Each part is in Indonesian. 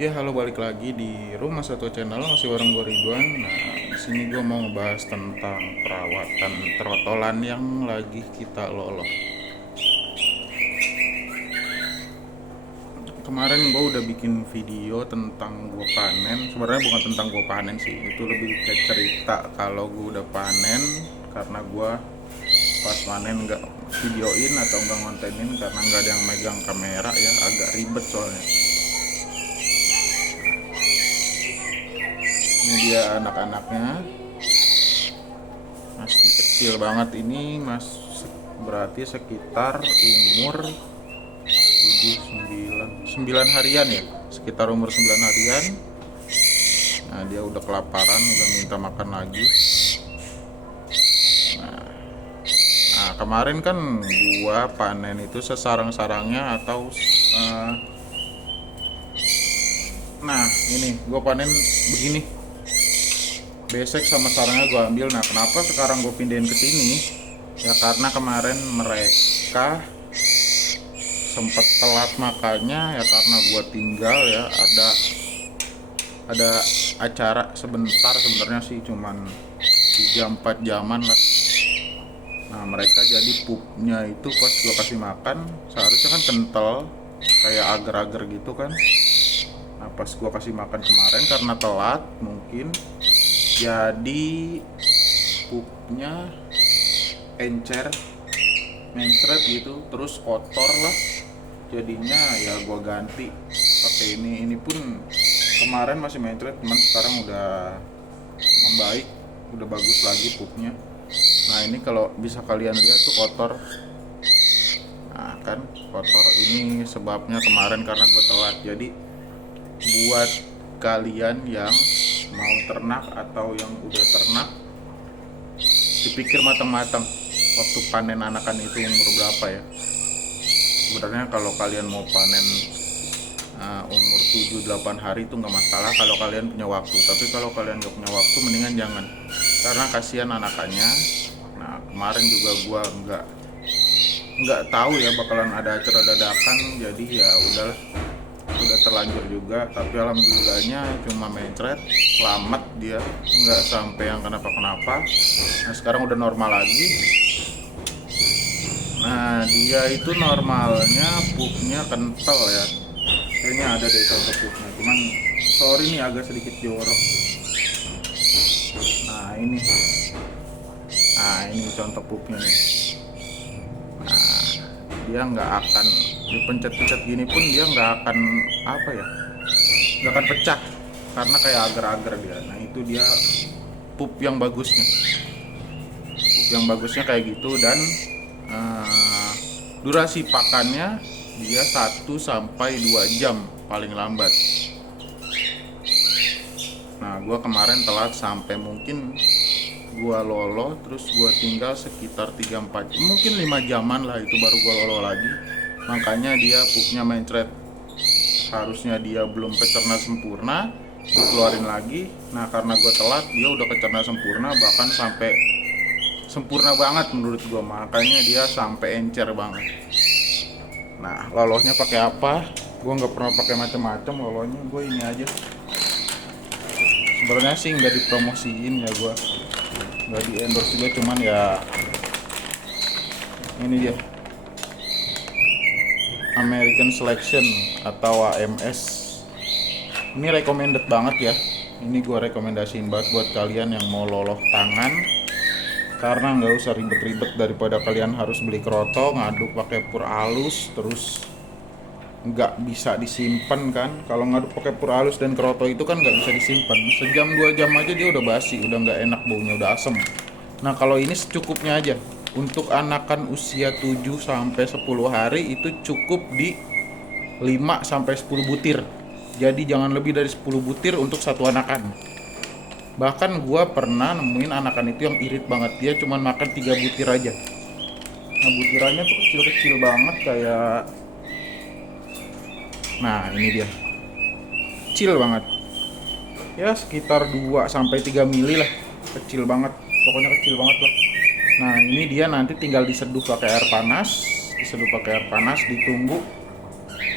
Ya, halo, balik lagi di Rumah Satu Channel, masih bareng gue Ridwan. Nah, di sini gue mau ngebahas tentang perawatan trotolan yang lagi kita loloh. Kemarin gue udah bikin video tentang gue panen. Sebenarnya bukan tentang gue panen sih, itu lebih ke cerita kalau gue udah panen, karena gue pas panen nggak videoin atau nggak ngontenin karena nggak ada yang megang kamera ya, agak ribet soalnya. Ini dia anak-anaknya, masih kecil banget ini, mas, berarti sekitar umur 7 9 harian ya, sekitar umur 9 harian. Nah, dia udah kelaparan, udah minta makan lagi. Nah, kemarin kan gua panen itu sesarang-sarangnya atau eh, nah ini gua panen begini, besek sama sarangnya gua ambil. Nah, kenapa sekarang gua pindahin ke sini? Ya karena kemarin mereka sempat telat makannya ya, karena gua tinggal ya, ada acara sebentar, sebenarnya sih cuman 3-4 jaman lah. Nah, mereka jadi pupnya itu pas gua kasih makan seharusnya kan kental, kayak agar-agar gitu kan. Nah, pas gua kasih makan kemarin karena telat mungkin, jadi pupnya encer, mencret gitu, terus kotor lah. Jadinya ya gua ganti pakai ini pun kemarin masih mencret, cuman sekarang udah membaik, udah bagus lagi pupnya. Nah, ini kalau bisa kalian lihat tuh kotor. Nah, kan kotor ini sebabnya kemarin karena gue telat. Jadi buat kalian yang mau ternak atau yang udah ternak, dipikir matang-matang waktu panen anakan itu umur berapa ya. Sebenarnya kalau kalian mau panen umur 7-8 hari itu nggak masalah kalau kalian punya waktu. Tapi kalau kalian nggak punya waktu, mendingan jangan, karena kasihan anakannya. Nah, kemarin juga gua nggak tahu ya bakalan ada acara dadakan, jadi ya udahlah, udah terlanjur juga. Tapi alhamdulillahnya cuma mencret, selamat dia, nggak sampai yang kenapa-kenapa. Nah, sekarang udah normal lagi. Nah, dia itu normalnya pupnya kental ya, kayaknya ada deh contoh pupnya, cuman sorry nih agak sedikit jorok. Nah, ini contoh pupnya nih. Nah, dia nggak akan dipencet-pencet gini pun, dia nggak akan apa ya, nggak akan pecah karena kayak agar-agar dia. Nah, itu dia pup yang bagusnya, kayak gitu. Dan durasi pakannya dia 1 sampai 2 jam paling lambat. Nah, gua kemarin telat sampai mungkin gua lolo, terus gua tinggal sekitar 3-4, mungkin 5 jaman lah, itu baru gua lolo lagi. Makanya dia pupnya mencret, harusnya dia belum kecerna sempurna, dikeluarin lagi. Nah, karena gua telat, dia udah kecerna sempurna, bahkan sampai sempurna banget menurut gua, makanya dia sampai encer banget. Nah, lolonya pakai apa? Gua nggak pernah pakai macam-macam lolonya, gue ini aja. Sebenarnya sih nggak dipromosiin ya, gua nggak di endorse juga, cuman ya ini dia, American Selection atau AMS. Ini recommended banget ya, ini gue rekomendasiin banget buat kalian yang mau loloh tangan, karena nggak usah ribet-ribet daripada kalian harus beli kroto, ngaduk pakai pur halus, terus nggak bisa disimpan kan. Kalau ngaduk pakai pur halus dan kroto itu kan nggak bisa disimpan, sejam 2 jam aja dia udah basi, udah nggak enak, baunya udah asem. Nah, kalau ini secukupnya aja. Untuk anakan usia 7 sampai 10 hari itu cukup di 5 sampai 10 butir. Jadi jangan lebih dari 10 butir untuk satu anakan. Bahkan gua pernah nemuin anakan itu yang irit banget, dia cuma makan 3 butir aja. Nah, butirannya tuh kecil-kecil banget kayak, nah ini dia, kecil banget. Ya sekitar 2 sampai 3 mili lah. Kecil banget. Pokoknya kecil banget lah. Nah, ini dia nanti tinggal diseduh pakai air panas, ditunggu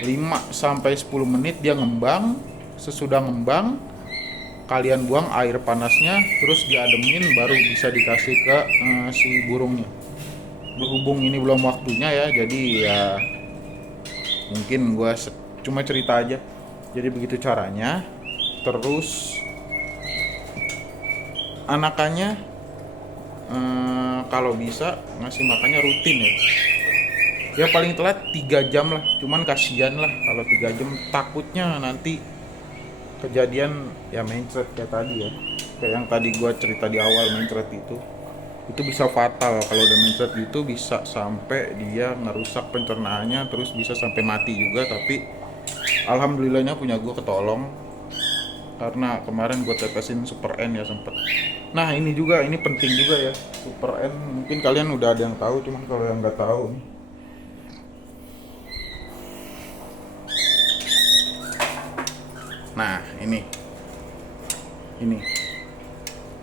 5 sampai 10 menit dia ngembang. sesudah ngembang kalian buang air panasnya, terus diademin baru bisa dikasih ke si burungnya. Berhubung ini belum waktunya ya, jadi ya mungkin gue cuma cerita aja. Jadi begitu caranya. Terus anakannya kalau bisa ngasih makannya rutin ya. Ya paling telat 3 jam lah, cuman kasihan lah kalau 3 jam, takutnya nanti kejadian ya mencret kayak tadi ya. Kayak yang tadi gue cerita di awal, mencret itu bisa fatal. Kalau udah mencret gitu bisa sampai dia ngerusak pencernaannya, terus bisa sampai mati juga. Tapi alhamdulillahnya punya gue ketolong, karena kemarin gue tetesin Super N ya sempet. Nah ini juga, ini penting juga ya, Super N. Mungkin kalian udah ada yang tahu, cuman kalau yang nggak tahu nih, nah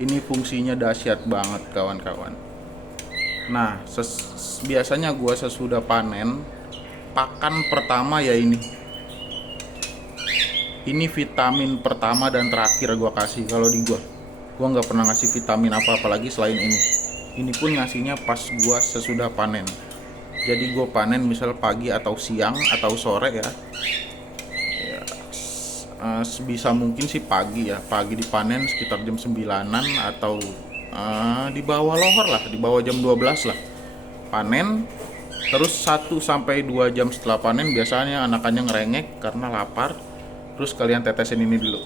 ini fungsinya dahsyat banget kawan-kawan. Nah biasanya gue sesudah panen, pakan pertama ya ini vitamin pertama dan terakhir gue kasih. Kalau di gue nggak pernah ngasih vitamin apa-apa lagi selain ini pun ngasihnya pas gue sesudah panen. Jadi gue panen misal pagi atau siang atau sore ya, sebisa mungkin sih pagi ya, pagi dipanen sekitar jam 9-an atau di bawah lohor lah, di bawah jam 12 lah panen. Terus 1-2 jam setelah panen biasanya anakannya ngerengek karena lapar. Terus kalian tetesin ini dulu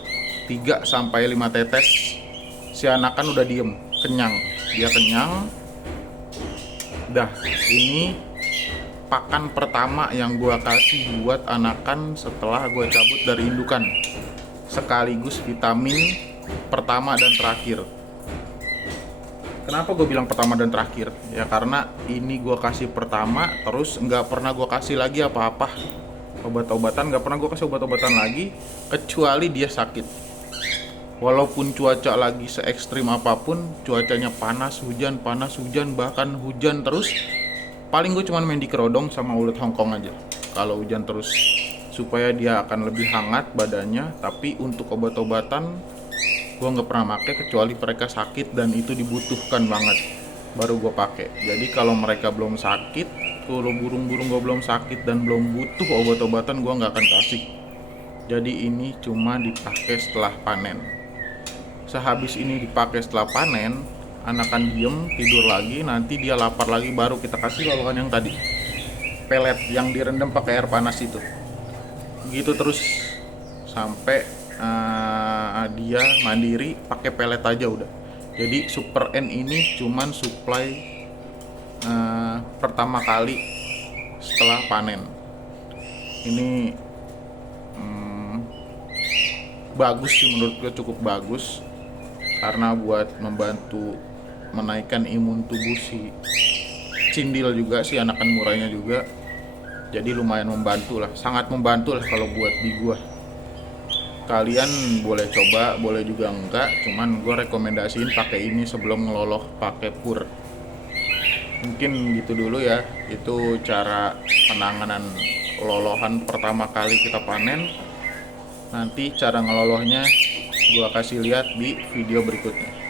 3-5 tetes, si anakan udah diem, kenyang, dia kenyang. Dah, ini pakan pertama yang gua kasih buat anakan setelah gue cabut dari indukan, sekaligus vitamin pertama dan terakhir. Kenapa gue bilang pertama dan terakhir? Ya karena ini gue kasih pertama, terus nggak pernah gue kasih lagi apa-apa, obat-obatan nggak pernah gue kasih obat-obatan lagi, kecuali dia sakit. Walaupun cuaca lagi se ekstrim apapun, cuacanya panas hujan, bahkan hujan terus, paling gue cuma main di kerodong sama ulet hongkong aja kalau hujan terus, supaya dia akan lebih hangat badannya. Tapi untuk obat-obatan gue nggak pernah pakai, kecuali mereka sakit dan itu dibutuhkan banget baru gue pakai. Jadi kalau mereka belum sakit, kalau burung-burung gue belum sakit dan belum butuh obat-obatan, gue nggak akan kasih. Jadi ini cuma dipakai setelah panen. Sehabis ini dipakai setelah panen, anakan diem tidur lagi, nanti dia lapar lagi baru kita kasih lolokan yang tadi, pelet yang direndam pakai air panas itu. Gitu terus sampai dia mandiri pakai pelet aja udah. Jadi Super N ini cuman supply pertama kali setelah panen. Ini bagus sih menurut gue, cukup bagus, karena buat membantu menaikkan imun tubuh si cindil juga, si anakan murahnya juga. Jadi lumayan membantu lah, sangat membantu lah kalau buat di gua. Kalian boleh coba, boleh juga enggak, cuman gua rekomendasiin pakai ini sebelum ngeloloh pakai pur. Mungkin gitu dulu ya, itu cara penanganan lolohan pertama kali kita panen. Nanti cara ngelolohnya gua kasih lihat di video berikutnya.